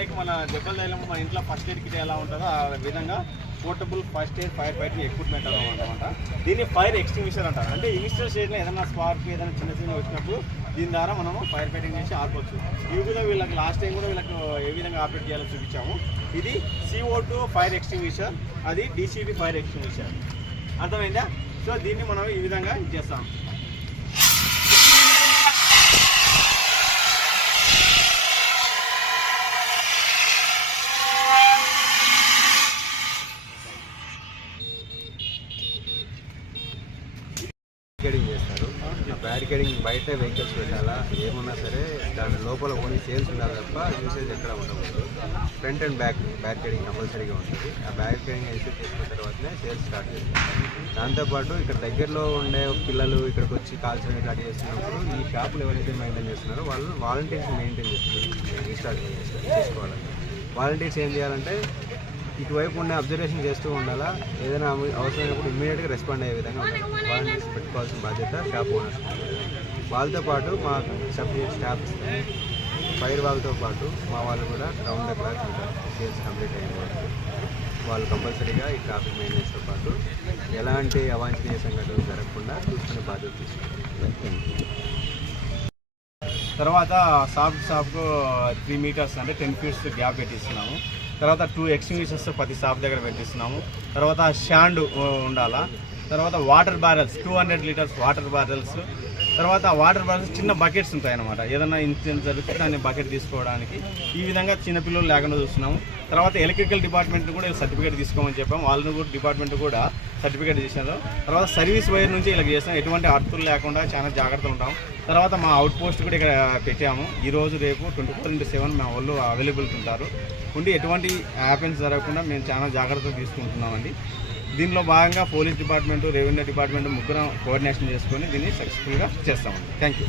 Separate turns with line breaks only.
Like మన దెబ్బలు తగిలినప్పుడు మన ఇంట్లో ఫస్ట్ ఎయిడ్ కిట్ ఎలా ఉంటుందో ఆ విధంగా portable first aid fire fighting equipment అనమాట దీన్ని ఫైర్ ఎక్స్టింగ్విషర్ అంటారు. అంటే ఇనిషియల్ స్టేజ్లో ఏదైనా స్పార్క్ ఏదైనా చిన్న చిన్న వచ్చినప్పుడు దీని ద్వారా మనము ఫైర్ ఫైటింగ్ చేసి ఆపవచ్చు ఇవి కూడా వీళ్ళకి లాస్ట్ టైం కూడా వీళ్ళకి ఏ విధంగా ఆపరేట్ చేయాలో చూపించాము. ఇది సిఓ టూ ఫైర్ ఎక్స్టింగ్విషర్ అది డీసీబీ ఫైర్ ఎక్స్టింగ్విషర్ అర్థమైందా? సో దీన్ని మనం ఈ విధంగా చేస్తాం.
బ్యారికేడింగ్ చేస్తారు. ఆ బ్యారికేడింగ్ బయట వెహికల్స్ పెట్టాలా ఏమన్నా సరే దాని లోపల ఓన్లీ సేల్స్ ఉండాలి తప్ప యూసేజ్ ఎక్కడ ఉండకూడదు. ఫ్రంట్ అండ్ బ్యాక్ బ్యారికేడింగ్ కంపల్సరీగా ఉంటుంది. ఆ బ్యారికేడింగ్ అయితే చేసిన తర్వాతనే సేల్స్ స్టార్ట్ చేస్తారు. దాంతోపాటు ఇక్కడ దగ్గరలో ఉండే పిల్లలు ఇక్కడికి వచ్చి కాల్చడం స్టార్ట్ చేస్తున్నప్పుడు ఈ షాపులు ఎవరైతే మెయింటైన్ చేస్తున్నారో వాళ్ళు వాలంటీర్స్ మెయింటైన్ చేస్తున్నారు. ఇన్స్టాల్ చేసుకోవాలి వాలంటీర్స్ ఏం చేయాలంటే ఇటువైపు ఉండే అబ్జర్వేషన్ చేస్తూ ఉండాలా? ఏదైనా అవసరమైనప్పుడు ఇమ్మీడియట్గా రెస్పాండ్ అయ్యే విధంగా ఉండాలి? పెట్టుకోవాల్సిన బాధ్యత షాప్ ఓనర్స్ వాళ్ళతో పాటు మా సబ్ స్టాఫ్ ఫైర్ వాళ్ళతో పాటు మా వాళ్ళు కూడా రౌండ్ ద క్లాక్ ఉంటారు. సేల్స్ కంప్లీట్ అయిన వాళ్ళు. కంపల్సరీగా ఈ ట్రాఫిక్ మెయింటెనెన్స్తో పాటు ఎలాంటి అవాంఛనీయ సంఘటనలు జరగకుండా చూసుకునే బాధ్యత తీసుకుంటారు.
తర్వాత సాఫ్ట్ షాప్కు త్రీ మీటర్స్ అంటే టెన్ ఫీట్స్ గ్యాప్ పెట్టిస్తున్నాము. తర్వాత టూ ఎక్స్టింగ్విషర్స్ ప్రతి షాప్ దగ్గర పెట్టిస్తున్నాము. తర్వాత షాండ్ ఉండాలా? తర్వాత water barrels two hundred litres water barrels తర్వాత వాటర్ బ్యారెల్స్ చిన్న బకెట్స్ ఉంటాయి అన్నమాట ఏదైనా ఇన్సిడెంట్ జరిగితే దాన్ని బకెట్ తీసుకోవడానికి. ఈ విధంగా చిన్నపిల్లలు లేకుండా చూస్తున్నాము. తర్వాత ఎలక్ట్రికల్ డిపార్ట్మెంట్ కూడా సర్టిఫికేట్ తీసుకోమని చెప్పాము. వాళ్ళని కూడా డిపార్ట్మెంట్ కూడా సర్టిఫికేట్ చేశారు తర్వాత సర్వీస్ వైర్ నుంచి ఇలా చేస్తాం ఎటువంటి అర్థులు లేకుండా చాలా జాగ్రత్తగా ఉంటాం. తర్వాత మా అవుట్ పోస్ట్ కూడా ఇక్కడ పెట్టాము. ఈరోజు రేపు ట్వంటీ ఫోర్ ఇంటూ సెవెన్ మా వాళ్ళు అవైలబుల్ ఉంటారు. ఉండి ఎటువంటి హ్యాపెన్స్ జరగకుండా మేము చాలా జాగ్రత్తలు తీసుకుంటున్నామండి. దీనిలో భాగంగా పోలీస్ డిపార్ట్మెంట్ రెవెన్యూ డిపార్ట్మెంట్ ముగ్గురం కోఆర్డినేషన్ చేసుకొని దీన్ని సక్సెస్ఫుల్గా చేస్తామండి. Thank you